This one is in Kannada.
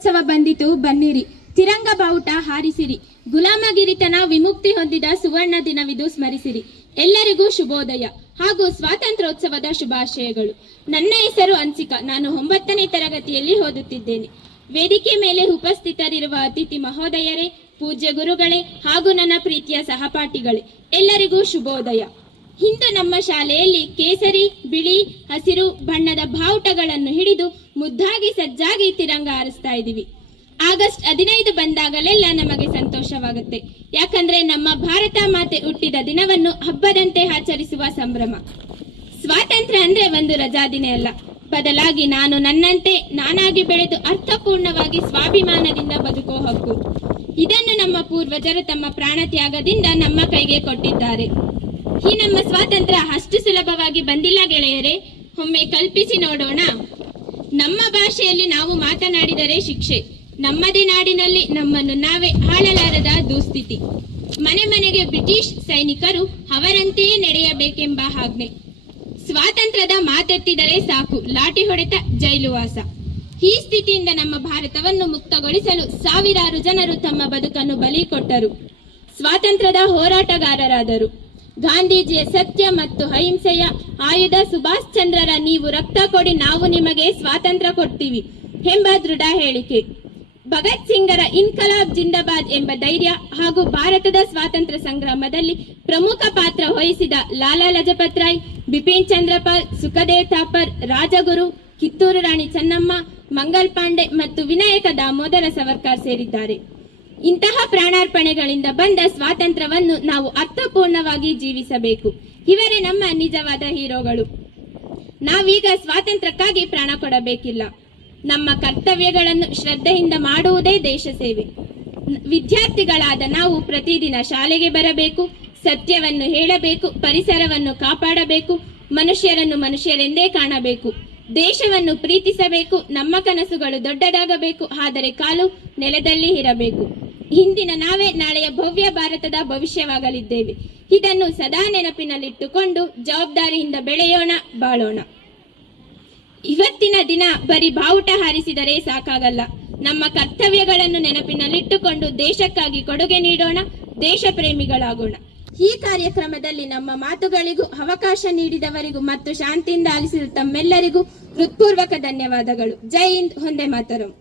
ಉತ್ಸವ ಬಂದಿತು ಬನ್ನಿರಿ, ತಿರಂಗ ಬಾವುಟ ಹಾರಿಸಿರಿ, ಗುಲಾಮಗಿರಿತನ ವಿಮುಕ್ತಿ ಹೊಂದಿದ ಸುವರ್ಣ ದಿನವಿದು ಸ್ಮರಿಸಿರಿ. ಎಲ್ಲರಿಗೂ ಶುಭೋದಯ ಹಾಗೂ ಸ್ವಾತಂತ್ರ್ಯೋತ್ಸವದ ಶುಭಾಶಯಗಳು. ನನ್ನ ಹೆಸರು ಅನ್ಸಿಕಾ. ನಾನು 9ನೇ ತರಗತಿಯಲ್ಲಿ ಓದುತ್ತಿದ್ದೇನೆ. ವೇದಿಕೆ ಮೇಲೆ ಉಪಸ್ಥಿತರಿರುವ ಅತಿಥಿ ಮಹೋದಯರೇ, ಪೂಜ್ಯ ಗುರುಗಳೇ ಹಾಗೂ ನನ್ನ ಪ್ರೀತಿಯ ಸಹಪಾಠಿಗಳೇ, ಎಲ್ಲರಿಗೂ ಶುಭೋದಯ. ಇಂದು ನಮ್ಮ ಶಾಲೆಯಲ್ಲಿ ಕೇಸರಿ, ಬಿಳಿ, ಹಸಿರು ಬಣ್ಣದ ಬಾವುಟಗಳನ್ನು ಹಿಡಿದು ಮುದ್ದಾಗಿ ಸಜ್ಜಾಗಿ ತಿರಂಗ ಹಾರಿಸ್ತಾ ಇದ್ದೀವಿ. ಆಗಸ್ಟ್ 15 ಬಂದಾಗಲೆಲ್ಲ ನಮಗೆ ಸಂತೋಷವಾಗುತ್ತೆ. ಯಾಕಂದ್ರೆ ನಮ್ಮ ಭಾರತ ಮಾತೆ ಹುಟ್ಟಿದ ದಿನವನ್ನು ಹಬ್ಬದಂತೆ ಆಚರಿಸುವ ಸಂಭ್ರಮ. ಸ್ವಾತಂತ್ರ್ಯ ಅಂದ್ರೆ ಒಂದು ರಜಾ ದಿನ ಅಲ್ಲ, ಬದಲಾಗಿ ನಾನು ನನ್ನಂತೆ ನಾನಾಗಿ ಬೆಳೆದು ಅರ್ಥಪೂರ್ಣವಾಗಿ ಸ್ವಾಭಿಮಾನದಿಂದ ಬದುಕೋ ಹಕ್ಕು. ಇದನ್ನು ನಮ್ಮ ಪೂರ್ವಜರು ತಮ್ಮ ಪ್ರಾಣ ತ್ಯಾಗದಿಂದ ನಮ್ಮ ಕೈಗೆ ಕೊಟ್ಟಿದ್ದಾರೆ. ಈ ನಮ್ಮ ಸ್ವಾತಂತ್ರ್ಯ ಅಷ್ಟು ಸುಲಭವಾಗಿ ಬಂದಿಲ್ಲ ಗೆಳೆಯರೇ. ಒಮ್ಮೆ ಕಲ್ಪಿಸಿ ನೋಡೋಣ. ನಮ್ಮ ಭಾಷೆಯಲ್ಲಿ ನಾವು ಮಾತನಾಡಿದರೆ ಶಿಕ್ಷೆ, ನಮ್ಮದೇ ನಾಡಿನಲ್ಲಿ ನಮ್ಮನ್ನು ನಾವೇ ಆಳಲಾರದ ದುಸ್ಥಿತಿ. ಮನೆ ಮನೆಗೆ ಬ್ರಿಟಿಷ್ ಸೈನಿಕರು ಅವರಂತೆಯೇ ನಡೆಯಬೇಕೆಂಬ ಆಜ್ಞೆ. ಸ್ವಾತಂತ್ರ್ಯದ ಮಾತೆತ್ತಿದರೆ ಸಾಕು, ಲಾಠಿ ಹೊಡೆತ, ಜೈಲುವಾಸ. ಈ ಸ್ಥಿತಿಯಿಂದ ನಮ್ಮ ಭಾರತವನ್ನು ಮುಕ್ತಗೊಳಿಸಲು ಸಾವಿರಾರು ಜನರು ತಮ್ಮ ಬದುಕನ್ನು ಬಲಿ ಕೊಟ್ಟರು, ಸ್ವಾತಂತ್ರ್ಯದ ಹೋರಾಟಗಾರರಾದರು. ಗಾಂಧೀಜಿಯ ಸತ್ಯ ಮತ್ತು ಅಹಿಂಸೆಯ ಆಯುಧ ಸುಭಾಷ್ ಚಂದ್ರರ ನೀವು ರಕ್ತ ಕೊಡಿ ನಾವು ನಿಮಗೆ ಸ್ವಾತಂತ್ರ್ಯ ಕೊಡ್ತೀವಿ ಎಂಬ ದೃಢ ಹೇಳಿಕೆ, ಭಗತ್ ಸಿಂಗರ ಇನ್ಕಲಾಬ್ ಜಿಂದಾಬಾದ್ ಎಂಬ ಧೈರ್ಯ ಹಾಗೂ ಭಾರತದ ಸ್ವಾತಂತ್ರ್ಯ ಸಂಗ್ರಾಮದಲ್ಲಿ ಪ್ರಮುಖ ಪಾತ್ರ ವಹಿಸಿದ ಲಾಲಾ ಲಜಪತ್ ರಾಯ್, ಬಿಪಿನ್ ಚಂದ್ರಪಾಲ್, ಸುಖದೇವ್ ಥಾಪರ್, ರಾಜಗುರು, ಕಿತ್ತೂರು ರಾಣಿ ಚೆನ್ನಮ್ಮ, ಮಂಗಲ್ ಪಾಂಡೆ ಮತ್ತು ವಿನಾಯಕ ದಾಮೋದರ ಸಾವರ್ಕರ್ ಸೇರಿದ್ದಾರೆ. ಇಂತಹ ಪ್ರಾಣಾರ್ಪಣೆಗಳಿಂದ ಬಂದ ಸ್ವಾತಂತ್ರ್ಯವನ್ನು ನಾವು ಅರ್ಥಪೂರ್ಣವಾಗಿ ಜೀವಿಸಬೇಕು. ಇವರೇ ನಮ್ಮ ನಿಜವಾದ ಹೀರೋಗಳು. ನಾವೀಗ ಸ್ವಾತಂತ್ರ್ಯಕ್ಕಾಗಿ ಪ್ರಾಣ ಕೊಡಬೇಕಿಲ್ಲ. ನಮ್ಮ ಕರ್ತವ್ಯಗಳನ್ನು ಶ್ರದ್ಧೆಯಿಂದ ಮಾಡುವುದೇ ದೇಶ ಸೇವೆ. ವಿದ್ಯಾರ್ಥಿಗಳಾದ ನಾವು ಪ್ರತಿದಿನ ಶಾಲೆಗೆ ಬರಬೇಕು, ಸತ್ಯವನ್ನು ಹೇಳಬೇಕು, ಪರಿಸರವನ್ನು ಕಾಪಾಡಬೇಕು, ಮನುಷ್ಯರನ್ನು ಮನುಷ್ಯರೆಂದೇ ಕಾಣಬೇಕು, ದೇಶವನ್ನು ಪ್ರೀತಿಸಬೇಕು. ನಮ್ಮ ಕನಸುಗಳು ದೊಡ್ಡದಾಗಬೇಕು, ಆದರೆ ಕಾಲು ನೆಲದಲ್ಲಿ ಇರಬೇಕು. ಇಂದಿನ ನಾವೇ ನಾಳೆಯ ಭವ್ಯ ಭಾರತದ ಭವಿಷ್ಯವಾಗಲಿದ್ದೇವೆ. ಇದನ್ನು ಸದಾ ನೆನಪಿನಲ್ಲಿಟ್ಟುಕೊಂಡು ಜವಾಬ್ದಾರಿಯಿಂದ ಬೆಳೆಯೋಣ, ಬಾಳೋಣ. ಇವತ್ತಿನ ದಿನ ಬರೀ ಬಾವುಟ ಹಾರಿಸಿದರೆ ಸಾಕಾಗಲ್ಲ. ನಮ್ಮ ಕರ್ತವ್ಯಗಳನ್ನು ನೆನಪಿನಲ್ಲಿಟ್ಟುಕೊಂಡು ದೇಶಕ್ಕಾಗಿ ಕೊಡುಗೆ ನೀಡೋಣ, ದೇಶ ಪ್ರೇಮಿಗಳಾಗೋಣ. ಈ ಕಾರ್ಯಕ್ರಮದಲ್ಲಿ ನಮ್ಮ ಮಾತುಗಳಿಗೂ ಅವಕಾಶ ನೀಡಿದವರಿಗೂ ಮತ್ತು ಶಾಂತಿಯಿಂದ ಆಲಿಸಿದ ತಮ್ಮೆಲ್ಲರಿಗೂ ಹೃತ್ಪೂರ್ವಕ ಧನ್ಯವಾದಗಳು. ಜೈ ಹಿಂದ್, ವಂದೇ ಮಾತರಂ.